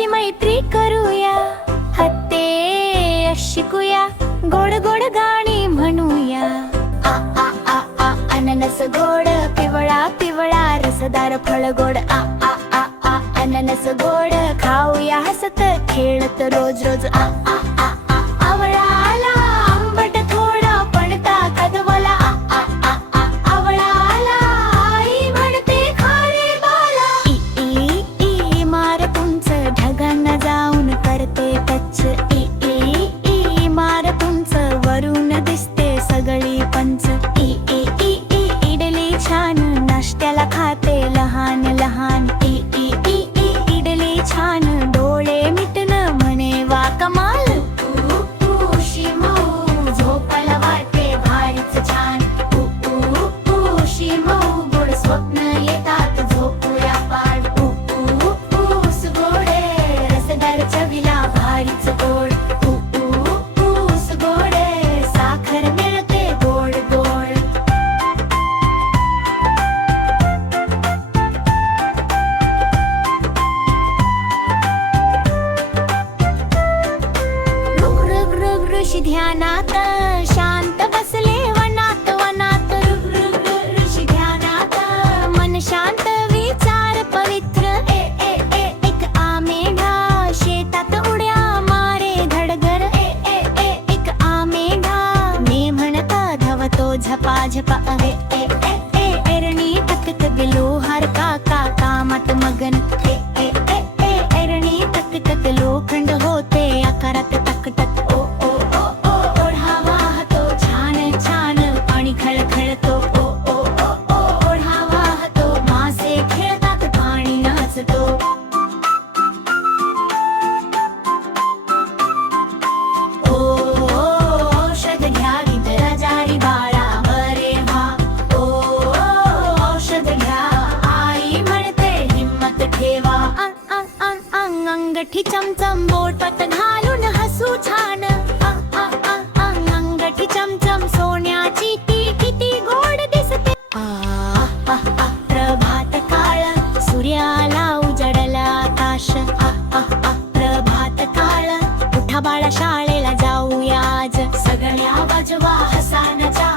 अशी मैत्री करूया, हत्ते शिकूया, गोड गोड गाणी म्हणूया. आ आ आ आ अननस गोड, पिवळा पिवळा रसदार फळ गोड. आ आ आ आ अननस गोड, खाऊया हसत खेळत रोज रोज. आ आ आ आ आवळा आला, आंबट थोडा पण ताकद मला. आ आ आ आ आवळा आला, आई म्हणते खारे बाला. ई ई ई मार उंच ढगांना जाऊन करते टच. ई ई ई मार उंच वरून दिसते सगळी पंच. E E E E idli छान, नाश्त्याला खाते लहान लहान. E E E E idli छान, डोळे मिटन म्हणे वा कमाल. शिमऊ झोपायला वाटते भारीच छान. शिमऊ गोड स्वप्न येतात झोपूया पाड. ऊस गोडे रसदार चवीला भारीच गोड. ऊस गोडे साखर मिळते गोड गोड. ऋग ऋग ऋग ऋषी ध्यानात शांत बसले वनात वनात. ऋग ऋग ऋग ऋषी ध्यानात मन शांत विचार पवित्र. ए ए ए एक आमेढा शेतात उड्या मारे धडगर. ए ए ए एक आमेढा मी म्हणता धावतो झपा झपा. ए ए ए ए एरणी टकटक लोहार काका कामात मगन. ए ए ए ए एरणी टकटक लोखंड होते आकारात टकटक. ओ ओ ओ ओ ओढा वाहतो छान छान पाणी खळखळतो. ओ ओ ओ ओ ओढा वाहतो मासे खेळतात पाणी नाचतो. ओ ओ औषध घ्या विद्या जारी बाळा बरे व्हा. ओ ओ औषध घ्या आई म्हणते हिम्मत ठेवा. अंग अंग अंग अंग अंगठी चमचम बोटात घालून हसू छान. अंग अंग अंग अंग अंगठी चमचम सोन्याची ती किती गोड दिसते. आ आ आ प्रभात काळ सूर्याला उजडला आकाश. आ आ आ प्रभात काळ उठा बाळा शाळेला जाऊया आज. सगळ्या वाजवा हसानाचा